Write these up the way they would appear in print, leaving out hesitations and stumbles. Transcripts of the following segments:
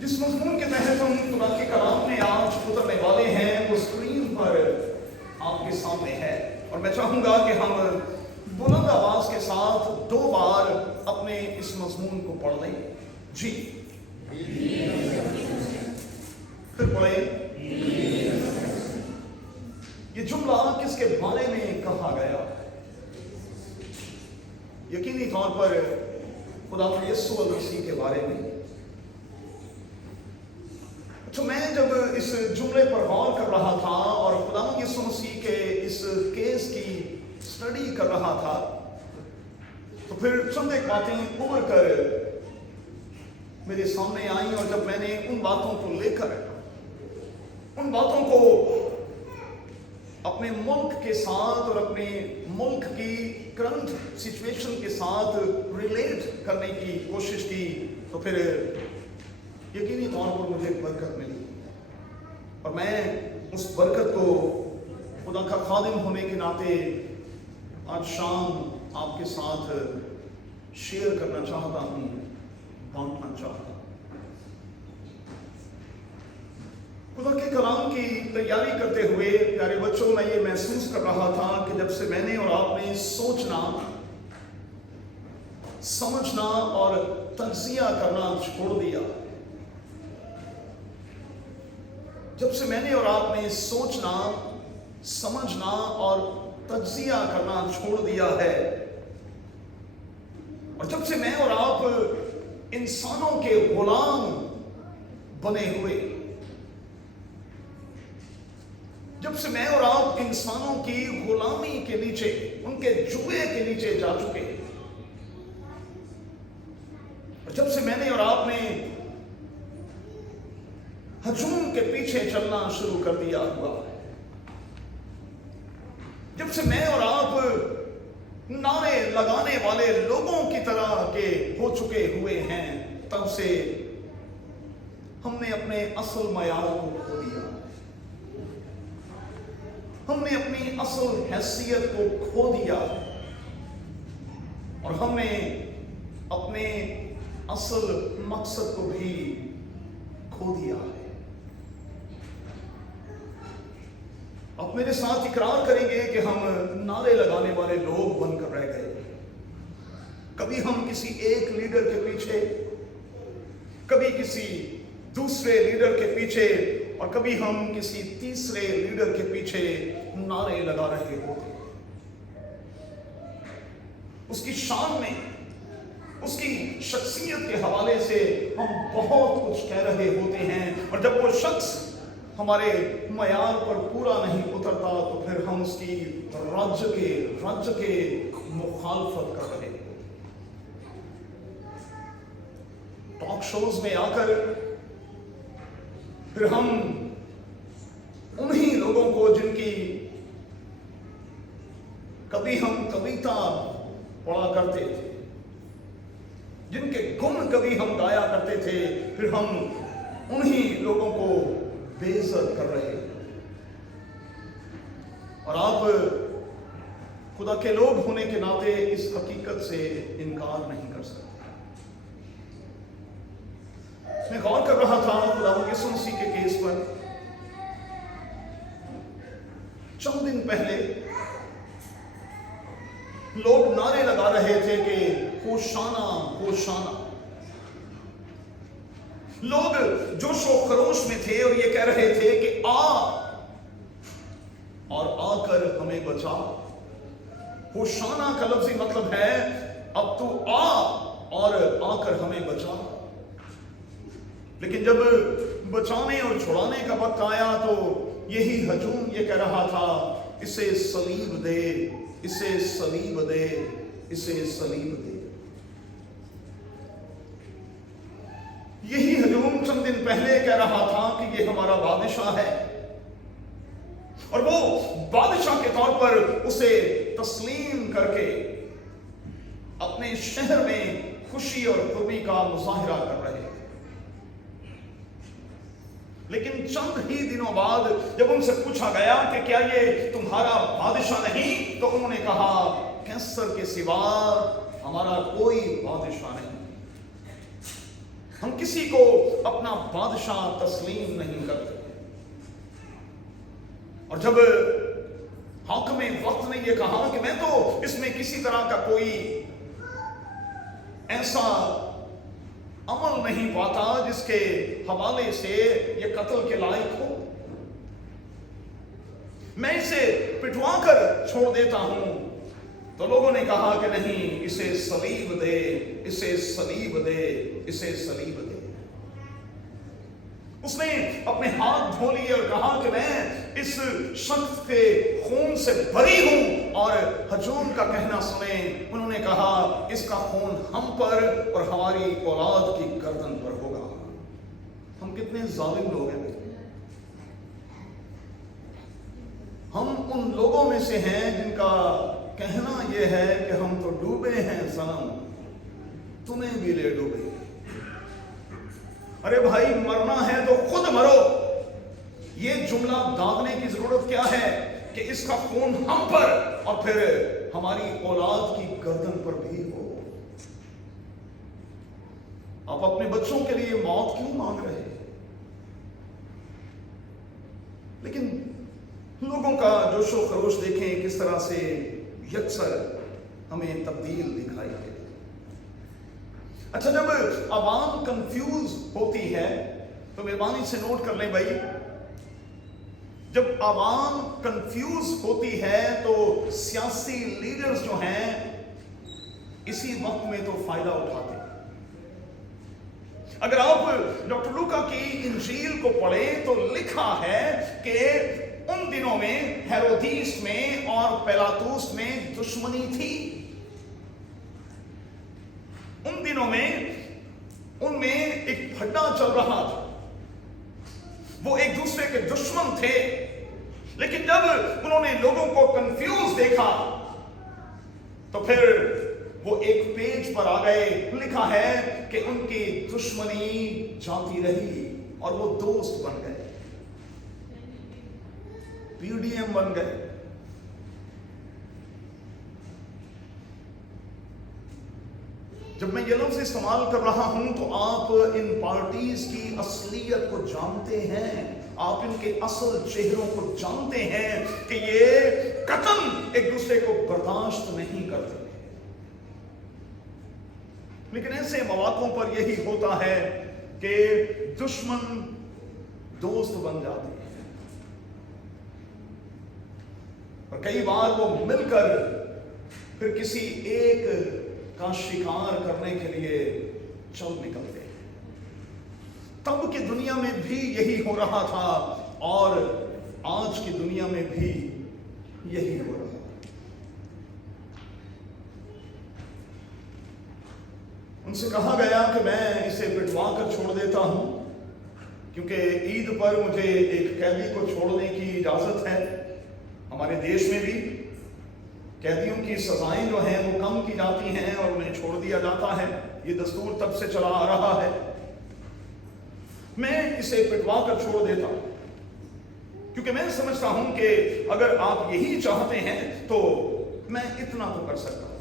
जिस मजमून के तहत हम खुदा के कलाम में आज उतरने वाले हैं वो स्क्रीन पर आपके सामने है, और मैं चाहूंगा कि हम बुलंद आवाज के साथ 2 बार अपने इस मजमून को पढ़ लें। जी, फिर पढ़े। ये जुमला किसके बारे में कहा गया? यकीनी तौर पर खुदा यीशु मसीह के बारे में। तो मैं जब इस जुमले पर गौर कर रहा था और खुदा यीशु मसीह के इस केस की स्टडी कर रहा था, तो फिर चंद एक बातें उभर कर मेरे सामने आई, और जब मैंने उन बातों को लेकर उन बातों को अपने मुल्क के साथ और अपने मुल्क की करंट सिचुएशन के साथ रिलेट करने की कोशिश की, तो फिर यकीनी तौर पर मुझे बरकत मिली, और मैं उस बरकत को खुदा का खादिम होने के नाते आज शाम आपके साथ शेयर करना चाहता हूँ, बांटना चाहता हूँ। खुदा के कलाम की तैयारी करते हुए प्यारे बच्चों, मैं ये महसूस कर रहा था कि जब से मैंने और आपने सोचना, समझना और तज्जिया करना छोड़ दिया, जब से मैंने और आपने सोचना, समझना और तज्जिया करना छोड़ दिया है, और जब से मैं और आप इंसानों के गुलाम बने हुए, जब से मैं और आप इंसानों की गुलामी के नीचे, उनके जुए के नीचे जा चुके, और जब से मैंने और आपने हजूम के पीछे चलना शुरू कर दिया हुआ, जब से मैं और आप नारे लगाने वाले लोगों की तरह के हो चुके हुए हैं, तब से हमने अपने असल मयार को खो दिया, हमने अपनी असल हैसियत को खो दिया, और हमने अपने असल मकसद को भी खो दिया है। आप मेरे साथ इकरार करेंगे कि हम नारे लगाने वाले लोग बनकर रह गए। कभी हम किसी एक लीडर के पीछे, कभी किसी दूसरे लीडर के पीछे, और कभी हम किसी तीसरे लीडर के पीछे नारे लगा रहे होते। उसकी शान में, उसकी शख्सियत के हवाले से हम बहुत कुछ कह रहे होते हैं, और जब वो शख्स हमारे मयार पर पूरा नहीं उतरता, तो फिर हम उसकी राज्य के मुखालफत कर रहे होते। टॉक शोज में आकर फिर हम उन्हीं लोगों को, जिनकी कभी हम कविता पढ़ा करते थे, जिनके गुण कभी हम गाया करते थे, फिर हम उन्हीं लोगों को बेइज्जत कर रहे हैं। और आप खुदा के लोग होने के नाते इस हकीकत से इनकार नहीं कर सकते। मैं गौर कर रहा था खुदा यीशु मसीह के केस पर। चंद दिन पहले लोग नारे लगा रहे थे कि होशाना होशाना। लोग जोशो खरोश में थे और ये कह रहे थे कि आ और आकर हमें बचा। होशाना का लफ्जी मतलब है अब तू आ और आकर हमें बचा। लेकिन जब बचाने और छुड़ाने का वक्त आया, तो यही हजूम ये कह रहा था, इसे सलीब दे, इसे सलीब दे, इसे सलीब दे। यही हजूम चंद दिन पहले कह रहा था कि ये हमारा बादशाह है, और वो बादशाह के तौर पर उसे तस्लीम करके अपने शहर में खुशी और खुर्मी का मुजाहिरा कर रहे थे। लेकिन चंद ही दिनों बाद जब उनसे पूछा गया कि क्या ये तुम्हारा बादशाह नहीं, तो उन्होंने कहा कैसर के सिवा हमारा कोई बादशाह नहीं। हम किसी को अपना बादशाह तस्लीम नहीं करते। और जब हाकिम वक्त ने यह कहा कि मैं तो इसमें किसी तरह का कोई ऐसा अमल नहीं पाता जिसके हवाले से यह कत्ल के लायक हो, मैं इसे पिटवा कर छोड़ देता हूं, तो लोगों ने कहा कि नहीं, इसे सलीब दे, इसे सलीब दे, इसे सलीब दे। उसने अपने हाथ धो लिए और कहा कि मैं इस शख्स के खून से बरी हूं। और हजूम का कहना सुने, उन्होंने कहा इसका खून हम पर और हमारी औलाद की गर्दन पर होगा। हम कितने जालिम लोग हैं। हम उन लोगों में से हैं जिनका कहना यह है कि हम तो डूबे हैं सनम, तुम्हें भी ले डूबे। अरे भाई, मरना है तो खुद मरो। ये जुमला दागने की जरूरत क्या है कि इसका खून हम पर और फिर हमारी औलाद की गर्दन पर भी हो। आप अपने बच्चों के लिए मौत क्यों मांग रहे हैं? लेकिन लोगों का जोशो खरोश देखें किस तरह से यकसर हमें तब्दील दिखाई दे। अच्छा, जब आवाम कंफ्यूज होती है तो मेहरबानी से नोट कर लें भाई, जब आवाम कंफ्यूज होती है तो सियासी लीडर्स जो हैं इसी वक्त में तो फायदा उठाते हैं। अगर आप डॉक्टर लूका की इंजील को पढ़ें तो लिखा है कि उन दिनों में हेरोदीस में और पिलातुस में दुश्मनी थी। उन दिनों में उनमें एक फड्डा चल रहा था, वो एक दूसरे के दुश्मन थे। लेकिन जब उन्होंने लोगों को कंफ्यूज देखा तो फिर वो एक पेज पर आ गए। लिखा है कि उनकी दुश्मनी जाती रही और वो दोस्त बन गए, पीडीएम बन गए। जब मैं ये लफ्ज़ इस्तेमाल कर रहा हूं तो आप इन पार्टीज की असलियत को जानते हैं, आप इनके असल चेहरों को जानते हैं कि ये कतन एक दूसरे को बर्दाश्त नहीं करते। लेकिन ऐसे मौकों पर यही होता है कि दुश्मन दोस्त बन जाते हैं और कई बार वो मिलकर फिर किसी एक का शिकार करने के लिए चल निकलते हैं। तब की दुनिया में भी यही हो रहा था और आज की दुनिया में भी यही हो रहा है। उनसे कहा गया कि मैं इसे पिटवा कर छोड़ देता हूं, क्योंकि ईद पर मुझे एक कैदी को छोड़ने की इजाजत है। हमारे देश में भी कैदियों की सजाएं जो हैं वो कम की जाती हैं और उन्हें छोड़ दिया जाता है। ये दस्तूर तब से चला आ रहा है। मैं इसे पिटवा कर छोड़ देता हूं, क्योंकि मैं समझता हूं कि अगर आप यही चाहते हैं तो मैं इतना तो कर सकता हूं।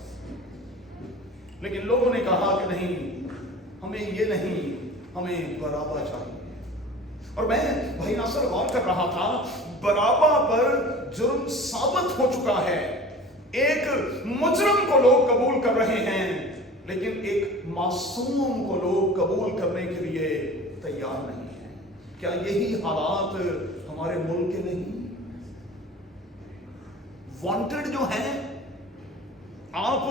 लेकिन लोगों ने कहा कि नहीं, हमें ये नहीं, हमें बराबा चाहिए। और मैं भाई नासर गौर कर रहा था, बराबा पर जुर्म साबित हो चुका है। एक मुजरम को लोग कबूल कर रहे हैं, लेकिन एक मासूम को लोग कबूल करने के लिए तैयार नहीं है। क्या यही हालात हमारे मुल्क के नहीं? वांटेड जो हैं आप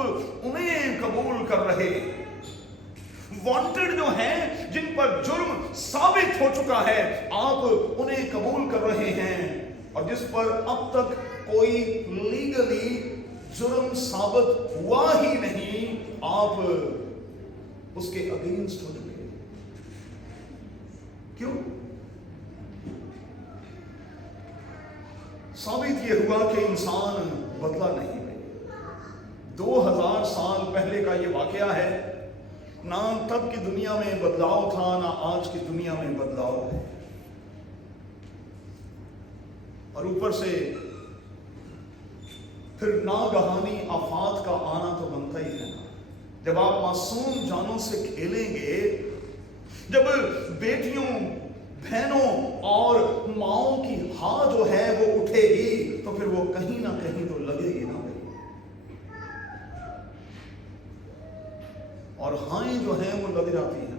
उन्हें कबूल कर रहे, वांटेड जो हैं जिन पर जुर्म साबित हो चुका है आप उन्हें कबूल कर रहे हैं, और जिस पर अब तक कोई लीगली जुर्म साबित हुआ ही नहीं आप उसके अगेंस्ट हो चुके। क्यों? साबित यह हुआ कि इंसान बदला नहीं है। 2000 साल पहले का यह वाकया है। ना तब की दुनिया में बदलाव था, ना आज की दुनिया में बदलाव है। और ऊपर से फिर नागहानी आफात का आना तो बनता ही है ना। जब आप मासूम जानों से खेलेंगे जब बेटियों, बहनों और माओं की हाँ जो है वो उठेगी तो फिर वो कहीं ना कहीं तो लगेगी ना भाई। और हाएं जो हैं वो लग जाती हैं।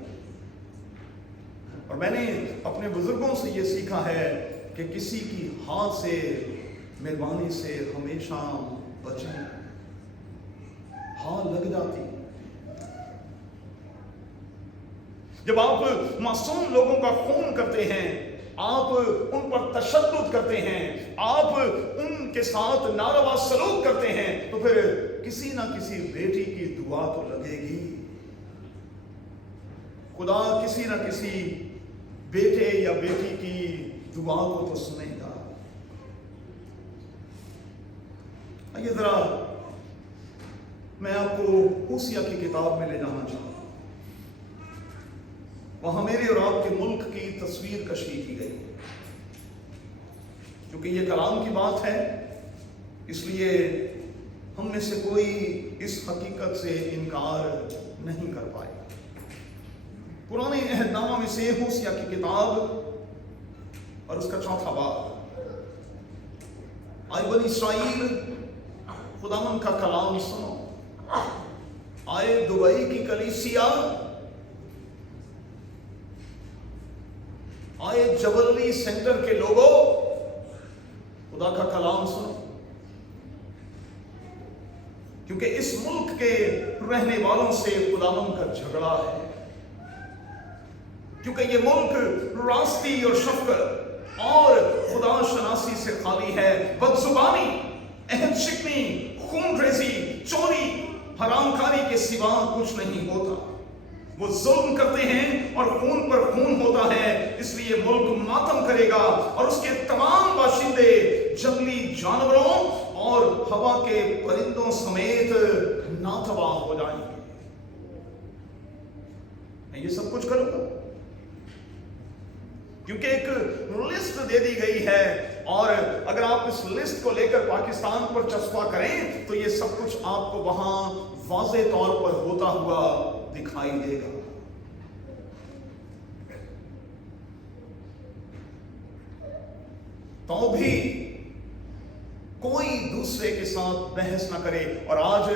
और मैंने अपने बुजुर्गों से ये सीखा है कि किसी की हाँ से, मेहरबानी से हमेशा बचें। हाँ लग जाती है। जब आप मासूम लोगों का खून करते हैं, आप उन पर तशद्दुद करते हैं, आप उनके साथ नारवा सलूक करते हैं, तो फिर किसी ना किसी बेटी की दुआ तो लगेगी। खुदा किसी ना किसी बेटे या बेटी की दुआ को तो सुनेगा। आइए जरा मैं आपको होसिया की किताब में ले जाना चाहूँ। वहां मेरे और आपके मुल्क की तस्वीर कशी की गई। क्योंकि ये कलाम की बात है, इसलिए हम में से कोई इस हकीकत से इनकार नहीं कर पाए। पुराने अहदनामा में से होसिया की किताब और उसका 4था बाब। आए बनी इस्राईल, खुदावन का कलाम सुनो। आए दुबई की कलीसिया, आए जबली सेंटर के लोगों, खुदा का कलाम सुनो। क्योंकि इस मुल्क के रहने वालों से खुदावन का झगड़ा है। क्योंकि ये मुल्क रास्ती और शफकत और खुदा शनासी से खाली है। बदजुबानी, अहद शिकनी, खून रेजी, चोरी, हरामकारी के सिवा कुछ नहीं होता। वो जुल्म करते हैं और खून पर खून होता है। इसलिए मुल्क मातम करेगा और उसके तमाम बाशिंदे जंगली जानवरों और हवा के परिंदों समेत नातवा हो जाएंगे। मैं ये सब कुछ करूंगा क्योंकि एक लिस्ट दे दी गई है, और अगर आप इस लिस्ट को लेकर पाकिस्तान पर चस्पा करें तो ये सब कुछ आपको वहां वाज़े तौर पर होता हुआ दिखाई देगा। तो भी कोई दूसरे के साथ बहस ना करे। और आज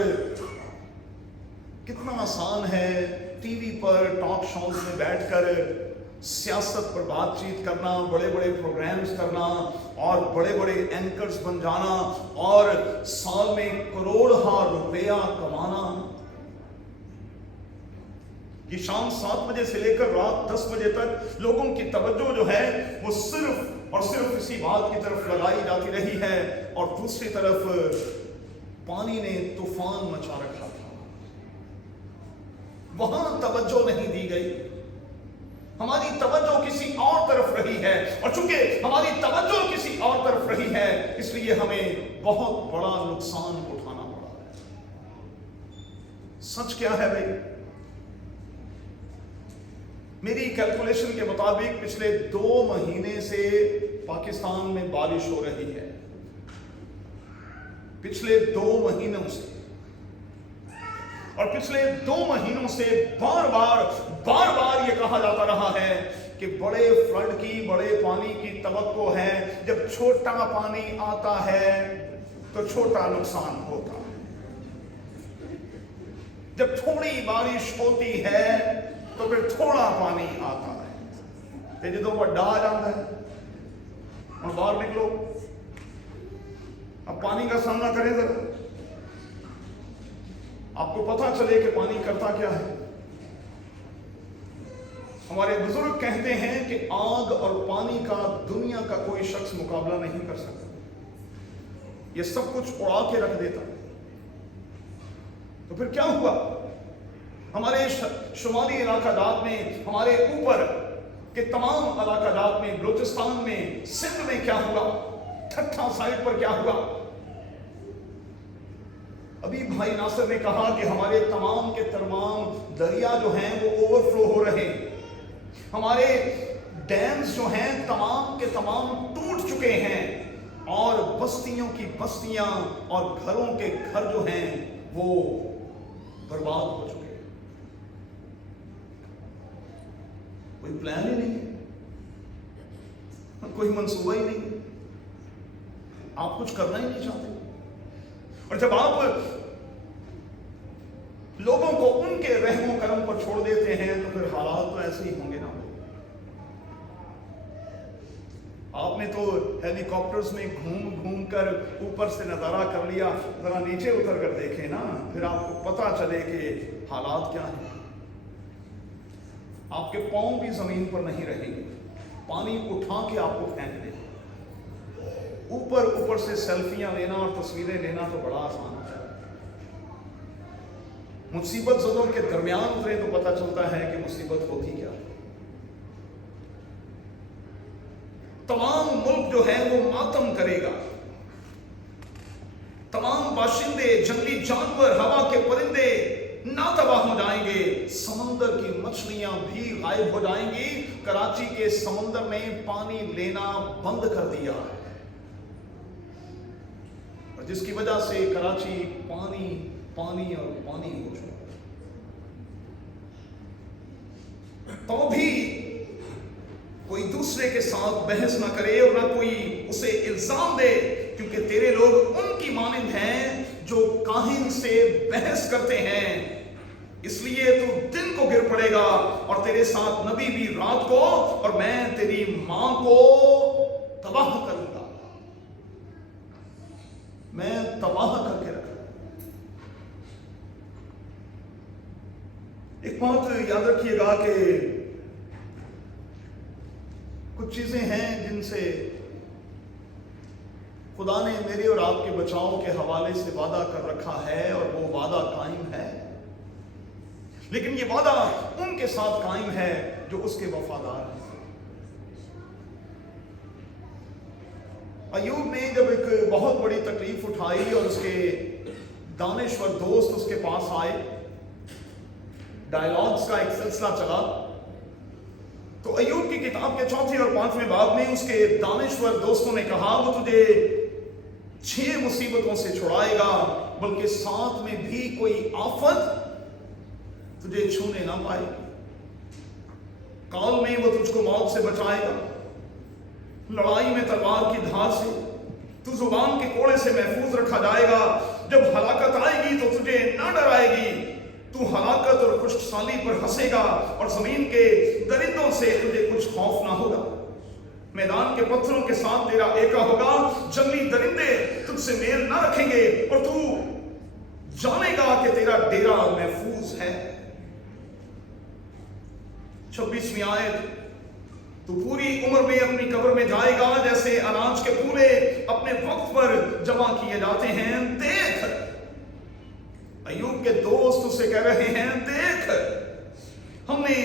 कितना आसान है टीवी पर टॉक शोज में बैठकर सियासत पर बातचीत करना, बड़े बड़े प्रोग्राम्स करना और बड़े बड़े एंकर्स बन जाना और साल में करोड़ों रुपया कमाना। ये शाम 7 बजे से लेकर रात 10 बजे तक लोगों की तवज्जो जो है वो सिर्फ और सिर्फ इसी बात की तरफ लगाई जाती रही है। और दूसरी तरफ पानी ने तूफान मचा रखा था, वहां तवज्जो नहीं दी गई। हमारी तवज्जो किसी और तरफ रही है, और चूंकि हमारी तवज्जो किसी और तरफ रही है इसलिए हमें बहुत बड़ा नुकसान उठाना पड़ा है। सच क्या है भाई? मेरी कैलकुलेशन के मुताबिक पिछले 2 महीने से पाकिस्तान में बारिश हो रही है। पिछले 2 महीनों से, और पिछले 2 महीनों से बार बार ये कहा जाता रहा है कि बड़े फ्लड की, बड़े पानी की तवक्को है। जब छोटा पानी आता है तो छोटा नुकसान होता है। जब थोड़ी बारिश होती है तो फिर थोड़ा पानी आता है। ते जो वड्डा आ जाता है और बाहर निकलो, अब पानी का सामना करें जरा, आपको पता चले कि पानी करता क्या है। हमारे बुजुर्ग कहते हैं कि आग और पानी का दुनिया का कोई शख्स मुकाबला नहीं कर सकता। ये सब कुछ उड़ा के रख देता। तो फिर क्या हुआ? हमारे शुमाली इलाका जात में, हमारे ऊपर के तमाम इलाका जात में, बलूचिस्तान में, सिंध में क्या हुआ? ठट्ठा साइड पर क्या हुआ? अभी भाई नासिर ने कहा कि हमारे तमाम के तमाम दरिया जो हैं वो ओवरफ्लो हो रहे हैं। हमारे डैम्स जो हैं तमाम के तमाम टूट चुके हैं, और बस्तियों की बस्तियां और घरों के घर जो हैं वो बर्बाद हो चुके हैं। कोई प्लान ही नहीं है, कोई मंसूबा ही नहीं है, आप कुछ करना ही नहीं चाहते। और जब आप लोगों को उनके रहमो करम पर छोड़ देते हैं तो फिर हालात तो ऐसे ही होंगे ना। आपने तो हेलीकॉप्टर्स में घूम घूम कर ऊपर से नजारा कर लिया, जरा नीचे उतर कर देखें ना, फिर आपको पता चले कि हालात क्या हैं। आपके पांव भी जमीन पर नहीं रहेंगे, पानी उठा के आपको फेंक दे। ऊपर ऊपर से सेल्फियां लेना और तस्वीरें लेना तो बड़ा आसान होता है। मुसीबत ज़दों के दरमियान उतरे तो पता चलता है कि मुसीबत होती क्या है। तमाम मुल्क जो है वो मातम करेगा, तमाम बाशिंदे, जंगली जानवर, हवा के परिंदे नातबाह हो जाएंगे, समंदर की मछलियां भी गायब हो जाएंगी। कराची के समंदर ने पानी लेना बंद कर दिया है, और जिसकी वजह से कराची पानी पानी और पानी हो चुका। तो भी कोई दूसरे के साथ बहस ना करे और ना कोई उसे इल्जाम दे, क्योंकि तेरे लोग उनकी मानिंद हैं जो काहिन से बहस करते हैं। इसलिए तू दिन को गिर पड़ेगा और तेरे साथ नबी भी रात को, और मैं तेरी मां को तबाह करूंगा, मैं तबाह करके रखूंगा। एक बात याद रखिएगा कि कुछ चीजें हैं जिनसे खुदा ने मेरे और आपके बचाव के हवाले से वादा कर रखा है, और वो वादा कायम है। लेकिन ये वादा उनके साथ कायम है जो उसके वफादार हैं। अय्यूब ने जब एक बहुत बड़ी तकलीफ उठाई और उसके दानिश्वर दोस्त उसके पास आए, डायलॉग्स का एक सिलसिला चला, तो अय्यूब की किताब के 4 और 5वें बाब में उसके दानिश्वर दोस्तों ने कहा वो तुझे 6 मुसीबतों से छुड़ाएगा, बल्कि 7 में भी कोई आफत तुझे छूने ना पाएगी। काल में वो तुझको मौत से बचाएगा, लड़ाई में तलवार की धार से, तू जुबान के कोड़े से महफूज रखा जाएगा। जब हलाकत आएगी तो तुझे ना डराएगी, तू हलाकत और खुशहाली पर हंसेगा, और जमीन के दरिंदों से तुझे कुछ खौफ ना होगा। मैदान के पत्थरों के साथ तेरा एका होगा, जंगली दरिंदे तुझसे मेल ना रखेंगे, और तू जानेगा कि तेरा डेरा महफूज है। 26वीं आयत, तू पूरी उम्र में अपनी कब्र में जाएगा जैसे अनाज के पूरे अपने वक्त पर जमा किए जाते हैं। देख, अय्यूब के दोस्त उसे कह रहे हैं, देख हमने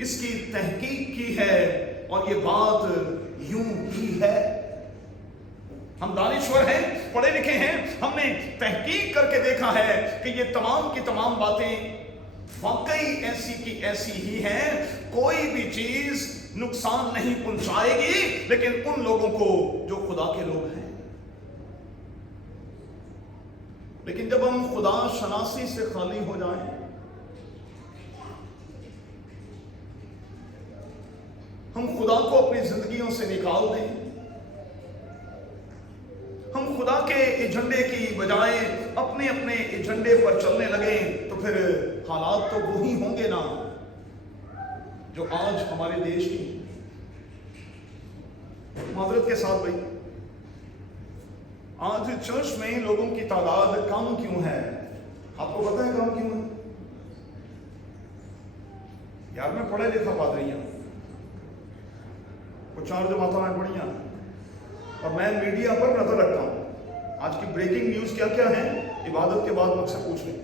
इसकी तहकीक की है और ये बात यूं ही है। हम दानिश्वर हैं, पढ़े लिखे हैं, हमने तहकीक करके देखा है कि ये तमाम की तमाम बातें वाकई ऐसी की ऐसी ही हैं। कोई भी चीज नुकसान नहीं पहुंचाएगी, लेकिन उन लोगों को जो खुदा के लोग हैं। लेकिन जब हम खुदा शनासी से खाली हो जाएं, हम खुदा को अपनी जिंदगियों से निकाल दें, हम खुदा के एजेंडे की बजाय अपने अपने एजेंडे पर चलने लगे, तो फिर हालात तो वही होंगे ना जो आज हमारे देश की। माजरत के साथ भाई, आज चर्च में लोगों की तादाद कम क्यों है? आपको पता है कम क्यों है? यार मैं पढ़े लिखा पादरियां, वो 4 जमातों में पढ़ियां, और मैं मीडिया पर नजर रखता हूं। आज की ब्रेकिंग न्यूज क्या क्या है, इबादत के बाद मुझसे पूछ लें,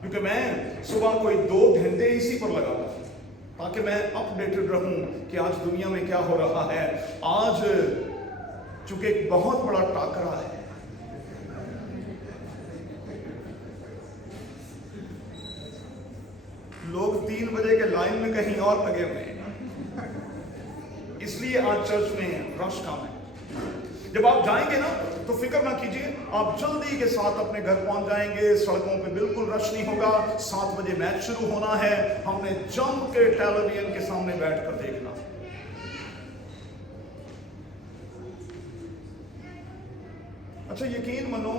क्योंकि मैं सुबह कोई 2 घंटे इसी पर लगाता हूं ताकि मैं अपडेटेड रहूं कि आज दुनिया में क्या हो रहा है। आज चूंकि एक बहुत बड़ा टाकरा है, लोग 3 बजे के लाइन में कहीं और लगे हुए हैं, इसलिए आज चर्च में रश कम है। जब आप जाएंगे ना तो फिक्र ना कीजिए, आप जल्दी के साथ अपने घर पहुंच जाएंगे, सड़कों पे बिल्कुल रश नहीं होगा। 7 बजे मैच शुरू होना है, हमने जम के टेलीविजन के सामने बैठकर देखना। अच्छा यकीन मानो,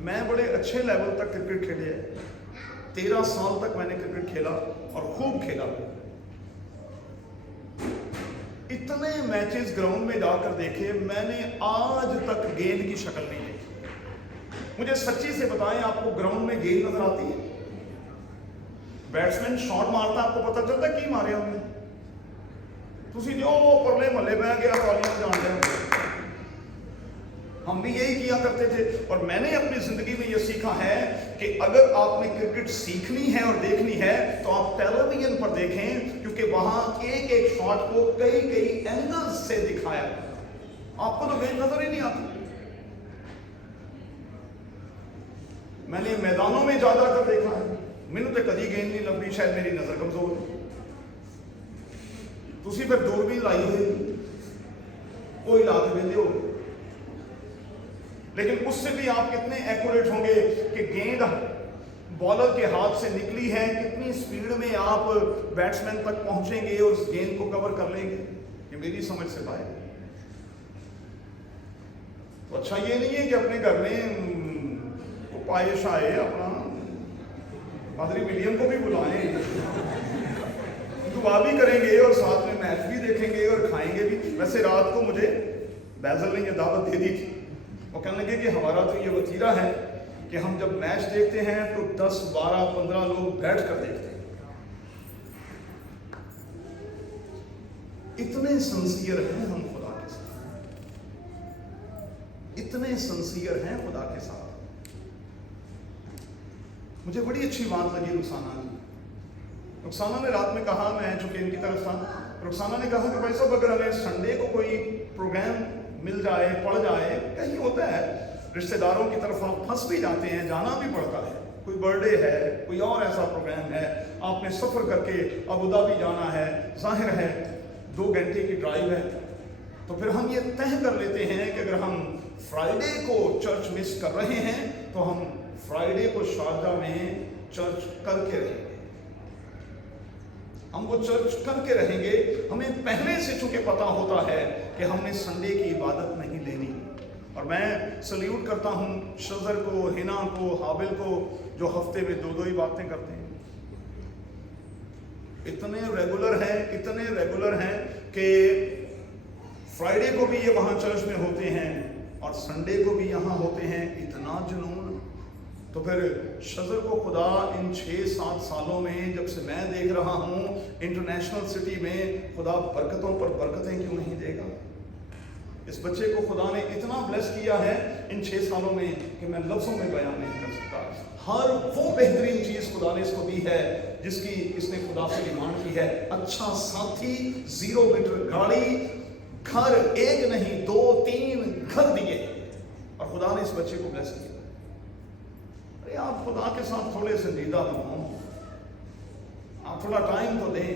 मैं बड़े अच्छे लेवल तक क्रिकेट खेले है, 13 साल तक मैंने क्रिकेट खेला और खूब खेला। इतने मैचेस ग्राउंड में जाकर देखे, मैंने आज तक गेंद की शक्ल नहीं देखी। मुझे सच्ची से बताएं, आपको ग्राउंड में गेंद नजर आती है? बैट्समैन शॉट मारता, आपको पता चलता की मारे हमने? तुसी जो परले महल्ले बह गया वालियां जान रहे, हम भी यही किया करते थे। और मैंने अपनी जिंदगी में यह सीखा है कि अगर आपने क्रिकेट सीखनी है और देखनी है तो आप टेलीविजन पर देखें, क्योंकि वहां एक एक शॉट को कई कई एंगल्स से दिखाया, आपको तो गेंद नजर ही नहीं आती। मैंने मैदानों में ज्यादा कर देखा है, मैंने तो कभी गेंद नहीं लगी, शायद मेरी नजर कमजोर है। तुसी फिर दूरबीन लाई होगी, कोई ला के वेंदे हो, लेकिन उससे भी आप कितने एक्यूरेट होंगे कि गेंद बॉलर के हाथ से निकली है, कितनी स्पीड में आप बैट्समैन तक पहुंचेंगे और उस गेंद को कवर कर लेंगे। ये मेरी समझ से बाहर। तो अच्छा ये नहीं है कि अपने घर में पायश आए, अपना पादरी विलियम को भी बुलाएं, दुआ भी करेंगे और साथ में मैच भी देखेंगे और खाएंगे भी। वैसे रात को मुझे बैजल ने ये दावत दे दी थी, वो कहने लगे कि हमारा तो ये वतीरा है कि हम जब मैच देखते हैं तो 10, 12, 15 लोग बैठ कर देखते हैं। इतने सिंसियर हैं हम खुदा के साथ, इतने सिंसियर हैं खुदा के साथ। मुझे बड़ी अच्छी बात लगी रुखसाना की। रुखसाना ने रात में कहा, मैं चूंकि इनकी तरफ था, रुखसाना ने कहा कि भाई साहब अगर हमें संडे को कोई प्रोग्राम मिल जाए, पड़ जाए, कहीं होता है रिश्तेदारों की तरफ आप फंस भी जाते हैं, जाना भी पड़ता है, कोई बर्थडे है, कोई और ऐसा प्रोग्राम है, आपने सफर करके अबू धाबी जाना है, जाहिर है 2 घंटे की ड्राइव है, तो फिर हम ये तय कर लेते हैं कि अगर हम फ्राइडे को चर्च मिस कर रहे हैं तो हम फ्राइडे को शारजा में चर्च करके रहेंगे, हम वो चर्च करके रहेंगे। हमें पहले से चूंकि पता होता है कि हमने संडे की इबादत नहीं लेनी। और मैं सल्यूट करता हूं शजर को, हिना को, हाबिल को, जो हफ्ते में 2-2 ही बातें करते हैं। इतने रेगुलर हैं कि फ्राइडे को भी ये वहां चर्च में होते हैं और संडे को भी यहां होते हैं। इतना जुनून। तो फिर शजर को खुदा इन 6-7 सालों में जब से मैं देख रहा हूं इंटरनेशनल सिटी में, खुदा बरकतों पर बरकतें क्यों नहीं देगा? इस बच्चे को खुदा ने इतना ब्लेस किया है इन 6 सालों में कि मैं लफ्जों में बयान नहीं कर सकता। हर वो बेहतरीन चीज खुदा ने इसको दी है जिसकी इसने खुदा से डिमांड की है। अच्छा साथी, 0 मीटर गाड़ी, घर 1 नहीं 2-3 घर दिए, और खुदा ने इस बच्चे को ब्लेस किया। अरे आप खुदा के साथ थोड़े संजीदा तो हों, आप थोड़ा टाइम तो दें,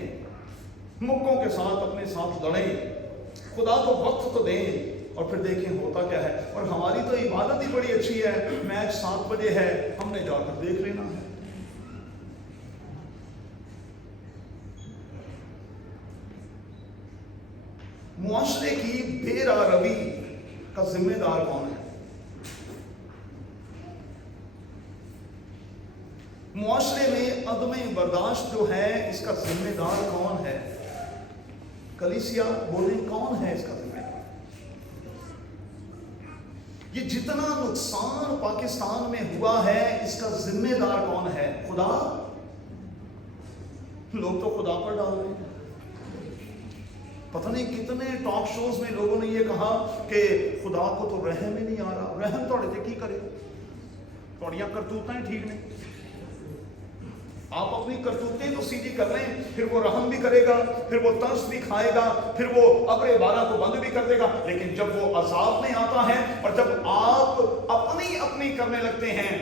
मुक्कों के साथ अपने साथ लड़ें, खुदा को वक्त तो दें, और फिर देखें होता क्या है। और हमारी तो इबादत ही बड़ी अच्छी है, मैच 7 बजे है, हमने जाकर देख लेना है। मुआशरे की बेरारवी का जिम्मेदार कौन है? मुआशरे में अदम बर्दाश्त जो है, इसका जिम्मेदार कौन है? कलीसिया बोर्डिंग कौन है इसका जिम्मेदार? ये जितना नुकसान पाकिस्तान में हुआ है, इसका जिम्मेदार कौन है? खुदा? लोग तो खुदा पर डाल रहे हैं। पता नहीं कितने टॉक शोज में लोगों ने ये कहा कि खुदा को तो रहम ही नहीं आ रहा। रहम थोड़े ते की करे? थोड़ियां करतूतें ठीक नहीं, आप अपनी करतूतें तो सीधी कर रहे हैं, फिर वो रहम भी करेगा, फिर वो तरस भी खाएगा, फिर वो अब्रे बारा को बंद भी कर देगा। लेकिन जब वो अजाब में आता है और जब आप अपनी करने लगते हैं,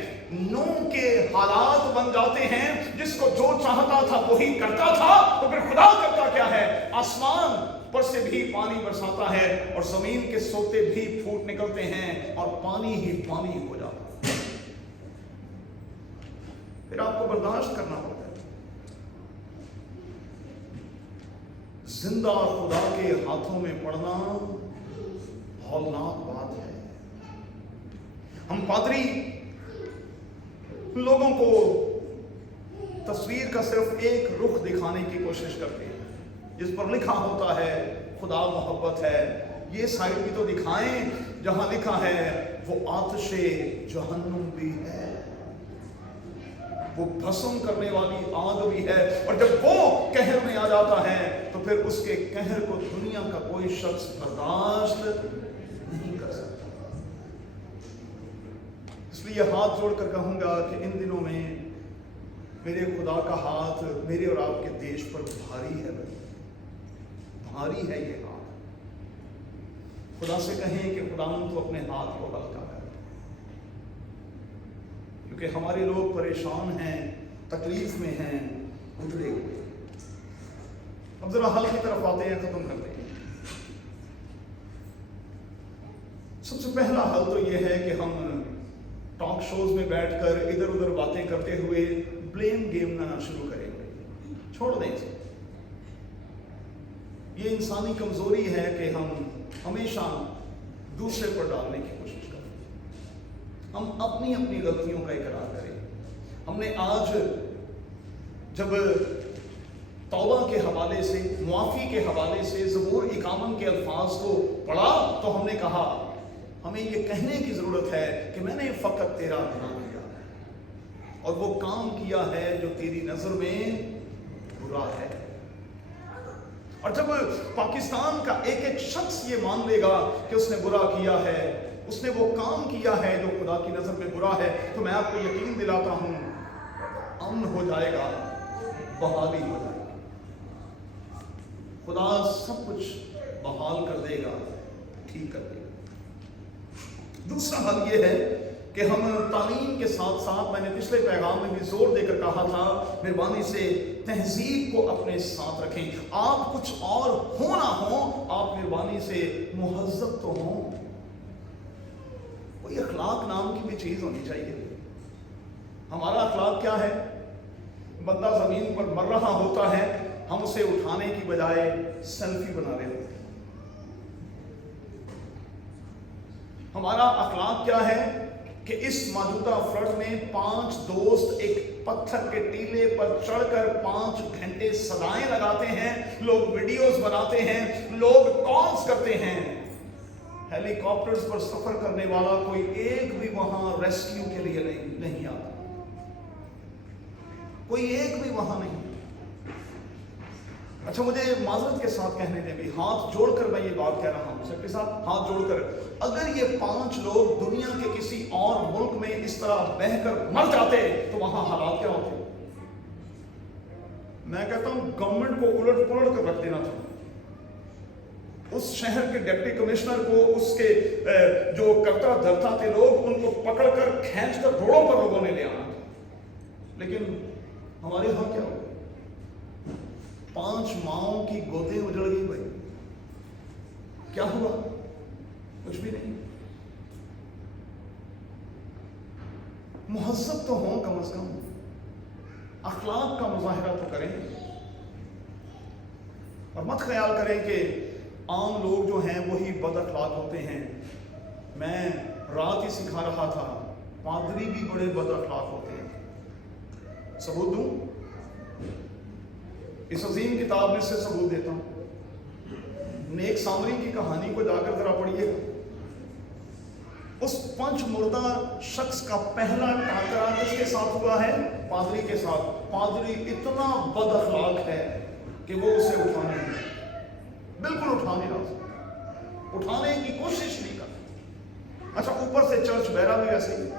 नूह के हालात बन जाते हैं, जिसको जो चाहता था वही करता था, तो फिर खुदा करता क्या है? आसमान پر سے بھی پانی برساتا ہے اور زمین کے سوتے بھی پھوٹ نکلتے ہیں اور پانی ہی پانی ہو جاتا ہے۔ پھر آپ کو برداشت کرنا ہوتا ہے۔ زندہ خدا کے ہاتھوں میں پڑنا ہولناک بات ہے۔ ہم پادری لوگوں کو تصویر کا صرف ایک رخ دکھانے کی کوشش کرتے ہیں جس پر لکھا ہوتا ہے خدا محبت ہے۔ یہ سائڈ بھی تو دکھائیں جہاں لکھا ہے وہ آتش جہنم بھی ہے، وہ بھسم کرنے والی آگ بھی ہے، اور جب وہ قہر میں آ جاتا ہے تو پھر اس کے قہر کو دنیا کا کوئی شخص برداشت نہیں کر سکتا۔ اس لیے ہاتھ جوڑ کر کہوں گا کہ ان دنوں میں میرے خدا کا ہاتھ میرے اور آپ کے دیش پر بھاری ہے، بھاری ہے یہ ہاتھ۔ خدا سے کہیں کہ خداوند تو اپنے ہاتھ کو ہلکا کر، کیونکہ ہمارے لوگ پریشان ہیں، تکلیف میں ہیں، اجڑے ہوئے۔ اب ذرا حل کی طرف آتے ہیں، ختم کرتے ہیں۔ سب سے پہلا حل تو یہ ہے کہ ہم ٹاک شوز میں بیٹھ کر ادھر ادھر باتیں کرتے ہوئے بلیم گیم نہ شروع کریں گے، چھوڑ دیں اسے۔ یہ انسانی کمزوری ہے کہ ہم ہمیشہ دوسرے پر ڈالنے کی کوشش کریں۔ ہم اپنی اپنی غلطیوں کا اقرار کریں۔ ہم نے آج جب توبہ کے حوالے سے، معافی کے حوالے سے زبور 51 کے الفاظ کو پڑھا تو ہم نے کہا ہمیں یہ کہنے کی ضرورت ہے کہ میں نے فقط تیرا گناہ کیا اور وہ کام کیا ہے جو تیری نظر میں برا ہے۔ اور جب پاکستان کا ایک ایک شخص یہ مان لے گا کہ اس نے برا کیا ہے، اس نے وہ کام کیا ہے جو خدا کی نظر میں برا ہے، تو میں آپ کو یقین دلاتا ہوں امن ہو جائے گا، بحالی ہو جائے گا۔ خدا سب کچھ بحال کر دے گا، ٹھیک کر دے گا۔ دوسرا حل یہ ہے کہ ہم تعلیم کے ساتھ ساتھ، میں نے پچھلے پیغام میں بھی زور دے کر کہا تھا، مہربانی سے تہذیب کو اپنے ساتھ رکھیں۔ آپ کچھ اور ہو نہ ہو، آپ مہربانی سے مہذب تو ہوں۔ کوئی اخلاق نام کی بھی چیز ہونی چاہیے۔ ہمارا اخلاق کیا ہے؟ بندہ زمین پر مر رہا ہوتا ہے، ہم اسے اٹھانے کی بجائے سیلفی بنا رہے ہوتے ہیں۔ ہمارا اخلاق کیا ہے کہ اس موجودہ فلڈ میں 5 دوست ایک پتھر کے ٹیلے پر چڑھ کر 5 گھنٹے سدائیں لگاتے ہیں، لوگ ویڈیوز بناتے ہیں، لوگ کالز کرتے ہیں۔ ہیلی کاپٹرز پر سفر کرنے والا کوئی ایک بھی وہاں ریسکیو کے لیے نہیں آتا، کوئی ایک بھی وہاں نہیں۔ اچھا مجھے معذرت کے ساتھ کہنے دیں بھی، ہاتھ جوڑ کر میں یہ بات کہہ رہا ہوں، سیکٹری صاحب ہاتھ جوڑ کر، اگر یہ 5 لوگ دنیا کے کسی اور ملک میں اس طرح بہہ کر مر جاتے تو وہاں حالات کیا ہوتے؟ میں کہتا ہوں گورنمنٹ کو الٹ پلٹ کر رکھ دینا تھا۔ اس شہر کے ڈپٹی کمشنر کو، اس کے جو کرتا دھرتا تھے لوگ، ان کو پکڑ کر کھینچ کر روڑوں پر لوگوں نے لے آنا تھا۔ لیکن ہمارے یہاں کیا ہوا؟ 5 ماؤں کی گودیں اجڑ گئی بھائی، کیا ہوا؟ کچھ بھی نہیں۔ مہذب تو ہوں، کم از کم اخلاق کا مظاہرہ تو کریں، اور مت خیال کریں کہ عام لوگ جو ہیں وہی بد اخلاق ہوتے ہیں۔ میں رات ہی سکھا رہا تھا، پادری بھی بڑے بد اخلاق ہوتے ہیں۔ ثبوت دوں؟ اس عظیم کتاب میں سے ثبوت دیتا ہوں۔ نیک سامری کی کہانی کو جا کر ذرا پڑھیے۔ اس 5 مردہ شخص کا پہلا ٹاکرا کس کے ساتھ ہوا ہے؟ پادری کے ساتھ۔ پادری اتنا بد اخلاق ہے کہ وہ اسے اٹھانے بالکل اٹھانے رہا، اٹھانے کی کوشش نہیں کرتا۔ اچھا اوپر سے چرچ بیرا بھی ایسے ہی،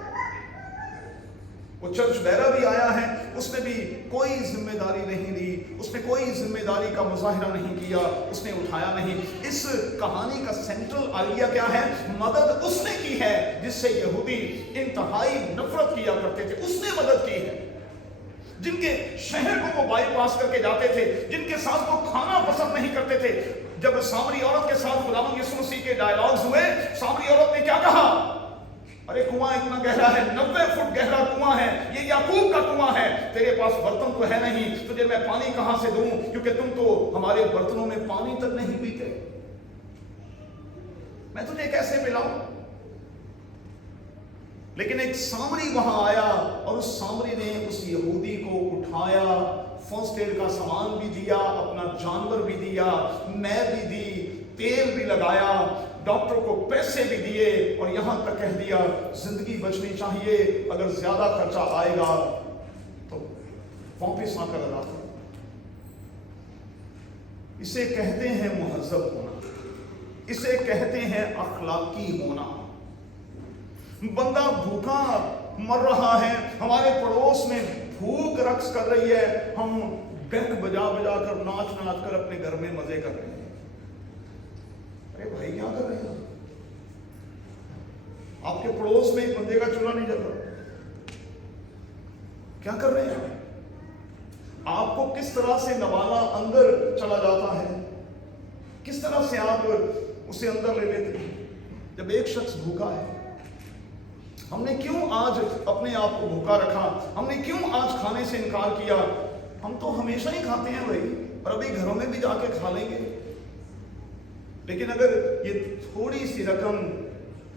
وہ چرچ بیرا بھی آیا ہے، اس نے بھی کوئی ذمہ داری نہیں لی، اس نے کوئی ذمہ داری کا مظاہرہ نہیں کیا، اس نے اٹھایا نہیں۔ اس کہانی کا سینٹرل آئیڈیا کیا ہے؟ مدد اس نے کی ہے جس سے یہودی انتہائی نفرت کیا کرتے تھے، اس نے مدد کی ہے۔ जिनके शहर को वो बाईपास करके जाते थे, जिनके साथ वो खाना पसंद नहीं करते थे। जब सामरी औरत के साथ खुदावंद यीशु मसीह के डायलॉग्स हुए, सामरी औरत ने क्या कहा? अरे कुआं इतना गहरा है, 90 फुट गहरा कुआं है, ये याकूब का कुआं है, तेरे पास बर्तन तो है नहीं, तुझे मैं पानी कहां से दूं, क्योंकि तुम तो हमारे बर्तनों में पानी तक नहीं पीते, मैं तुझे कैसे पिलाऊं? लेकिन एक सामरी वहां आया और उस सामरी ने उस यहूदी को उठाया, फर्स्ट एड का सामान भी दिया, अपना जानवर भी दिया, मैं भी दी, तेल भी लगाया, डॉक्टर को पैसे भी दिए और यहां तक कह दिया जिंदगी बचनी चाहिए, अगर ज्यादा खर्चा आएगा तो वापिस आकर अदा करो। इसे कहते हैं मुहज्जब होना, इसे कहते हैं अखलाकी होना। बंदा भूखा मर रहा है, हमारे पड़ोस में भूख रक्स कर रही है, हम डंक बजा बजा कर नाच नाच कर अपने घर में मजे कर रहे हैं। अरे भाई क्या कर रहे हैं? आपके पड़ोस में एक बंदे का चूल्हा नहीं जल रहा, क्या कर रहे हैं? आपको किस तरह से नवाला अंदर चला जाता है, किस तरह से आप उसे अंदर ले लेते हैं? जब एक शख्स भूखा है, हमने क्यों आज अपने आप को भूखा रखा? हमने क्यों आज खाने से इनकार किया? हम तो हमेशा ही खाते हैं भाई, और अभी घरों में भी जाके खा लेंगे। लेकिन अगर ये थोड़ी सी रकम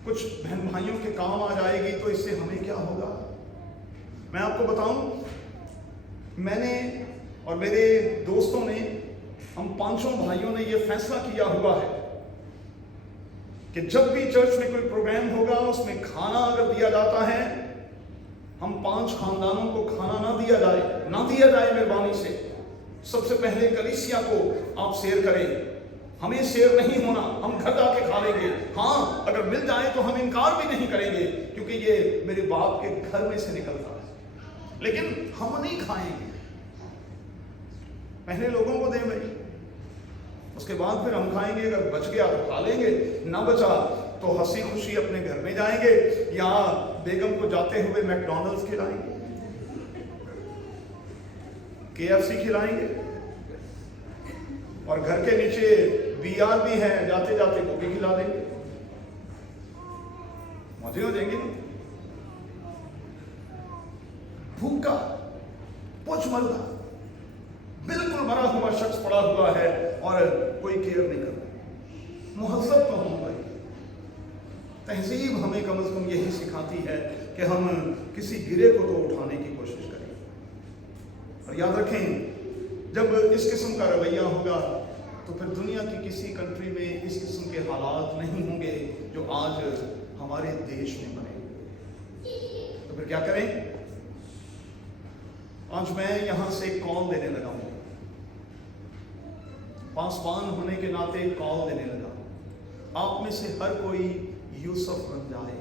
कुछ बहन भाइयों के काम आ जाएगी तो इससे हमें क्या होगा? मैं आपको बताऊं, मैंने और मेरे दोस्तों ने, हम पांचों भाइयों ने ये फैसला किया हुआ है कि जब भी चर्च में कोई प्रोग्राम होगा, उसमें खाना अगर दिया जाता है, हम 5 खानदानों को खाना ना दिया जाए मेहरबानी से। सबसे पहले कलीसिया को आप शेयर करें, हमें शेयर नहीं होना, हम घर जाके खा लेंगे। हाँ, अगर मिल जाए तो हम इनकार भी नहीं करेंगे, क्योंकि ये मेरे बाप के घर में से निकलता है, लेकिन हम नहीं खाएंगे। पहले लोगों को दें भाई, उसके बाद फिर हम खाएंगे। अगर बच गया तो खा लेंगे, ना बचा तो हंसी खुशी अपने घर में जाएंगे, या बेगम को जाते हुए मैकडॉनल्ड्स खिलाएंगे, KFC खिलाएंगे, और घर के नीचे BR भी है, जाते जाते वो भी खिला देंगे, मजे हो जाएंगे। भूखा पुचमल्ला बिल्कुल मरा हुआ शख्स पड़ा हुआ है और कोई केयर नहीं करता। मुहज्जब तो हम भाई, तहजीब हमें कम से कम यही सिखाती है कि हम किसी गिरे को तो उठाने की कोशिश करें। और याद रखें, जब इस किस्म का रवैया होगा तो फिर दुनिया की किसी कंट्री में इस किस्म के हालात नहीं होंगे जो आज हमारे देश में बने। तो फिर क्या करें? आज मैं यहां से कॉल देने लगा हूं, पासवान होने के नाते कॉल देने लगा, आप में से हर कोई यूसुफ बन जाए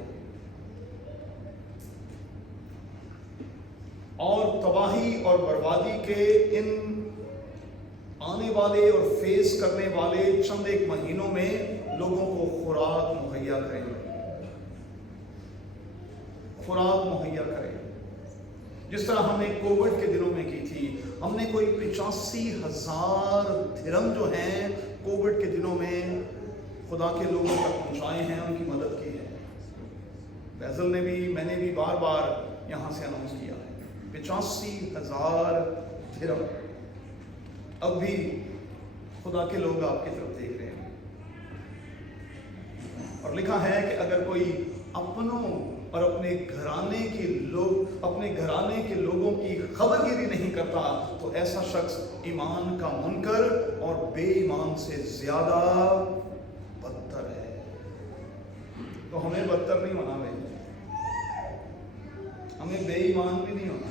और तबाही और बर्बादी के इन आने वाले और फेस करने वाले चंद एक महीनों में लोगों को खुराक मुहैया करें, खुराक मुहैया करें। जिस तरह हमने कोविड के दिनों में की थी, हमने कोई 85,000 दिरहम जो हैं कोविड के दिनों में खुदा के लोगों तक पहुंचाए हैं, उनकी मदद की है। बैजल ने भी, मैंने भी बार बार यहां से अनाउंस किया है, 85,000 दिरहम। अब भी खुदा के लोग आपकी तरफ देख रहे हैं, और लिखा है कि अगर कोई अपनों और अपने घराने के लोगों की खबरगिरी नहीं करता तो ऐसा शख्स ईमान का मुनकर और बेईमान से ज्यादा बदतर है। तो हमें बदतर नहीं होना भाई, हमें बेईमान भी नहीं होना,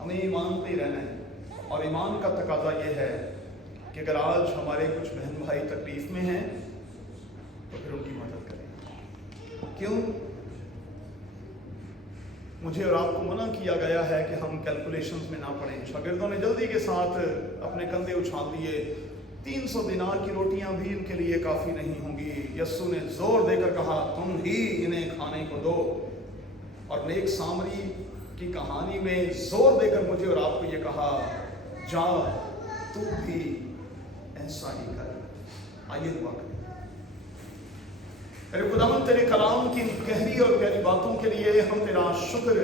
हमें ईमान पे ही रहना है। और ईमान का तकाजा यह है कि अगर आज हमारे कुछ बहन भाई तकलीफ में हैं तो फिर उनकी मदद करें। क्यों? मुझे और आपको मना किया गया है कि हम कैलकुलेशंस में ना पड़ें। शागिर्दों ने जल्दी के साथ अपने कंधे उछाल दिए, 300 दिनार की रोटियां भी इनके लिए काफ़ी नहीं होंगी। यस्सु ने जोर देकर कहा, तुम ही इन्हें खाने को दो। और नेक सामरी की कहानी में जोर देकर मुझे और आपको ये कहा, जा तू भी ऐसा ही कर। आइए दुआ करें। अरे खुदावंद, तेरे कलाम की गहरी और गहरी बातों के लिए हम तेरा शुक्र,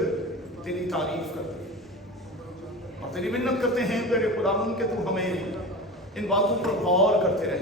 तेरी तारीफ करते हैं और तेरी मिन्नत करते हैं तेरे खुदावंद के तू हमें इन बातों पर गौर करते रहे,